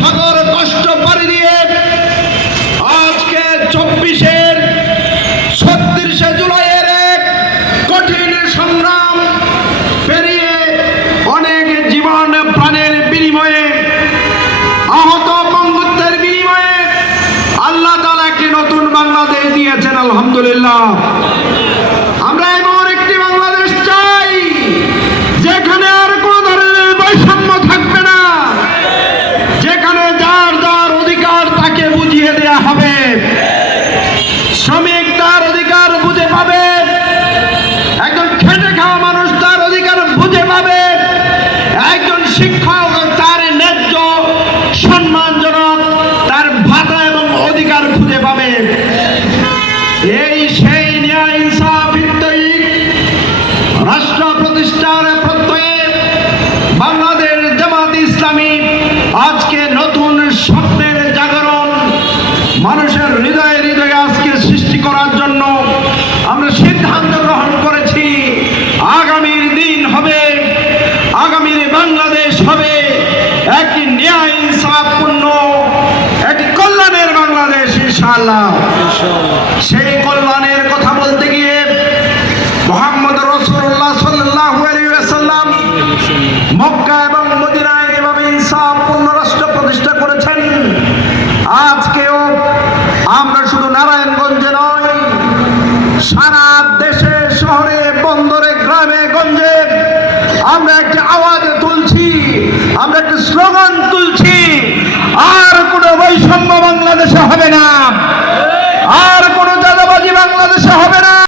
সাগর কষ্ট পাড়ি দিয়ে আজকে 24-এর 36শে জুলাইয়ের এক কঠিন সংগ্রাম পেরিয়ে অনেক জীবন প্রাণের বিনিময়ে আহত বঙ্গুত্বের বিনিময়ে আল্লাহ তাআলা একটি নতুন বাংলাদেশ দিয়েছেন। আলহামদুলিল্লাহ। আমরা এমন একটি বাংলাদেশ চাই যেখানে আর কোনো ধরনের বৈষম্য থাকবে না, যেখানে যার যার অধিকার তাকে বুঝিয়ে দেয়া হবে, শ্রমিক তার অধিকার বুঝে পাবে, একজন খেটে খাওয়া মানুষ তার অধিকার বুঝে পাবে, একজন শিক্ষক তার ন্যায্য সম্মানজনক তার ভাতা এবং অধিকার খুঁজে পাবে। এই সেই ন্যায় ইনসাফ ভিত্তিক রাষ্ট্র প্রতিষ্ঠার প্রত্যয়ে বাংলাদেশ জামাত ইসলামী আজকে নতুন স্বপ্নের জাগরণ মানুষের হৃদয়ে হৃদয়ে আজকে সৃষ্টি করার জন্য আমরা সিদ্ধান্ত গ্রহণ করেছি। আগামীর দিন হবে, আগামীর বাংলাদেশ হবে একটি ন্যায় ইনসাফপূর্ণ, একটি কল্যাণের বাংলাদেশ ইনশাআল্লাহ। সেই কল্যাণের কথা বলতে গিয়ে মুহাম্মদ রাসূলুল্লাহ সাল্লাল্লাহু আলাইহি ওয়াসাল্লাম মক্কা এবং মদিনায় যেভাবে ইনসাফপূর্ণ রাষ্ট্র প্রতিষ্ঠা করেছেন, আজকেও আমরা শুধু নারায়ণগঞ্জে নয়, সারা দেশে শহরে বন্দরে গ্রামে গঞ্জে আমরা একটি আওয়াজ তুলছি, আমরা একটি স্লোগান তুলছি, আর কোনো বৈষম্য বাংলাদেশে হবে না।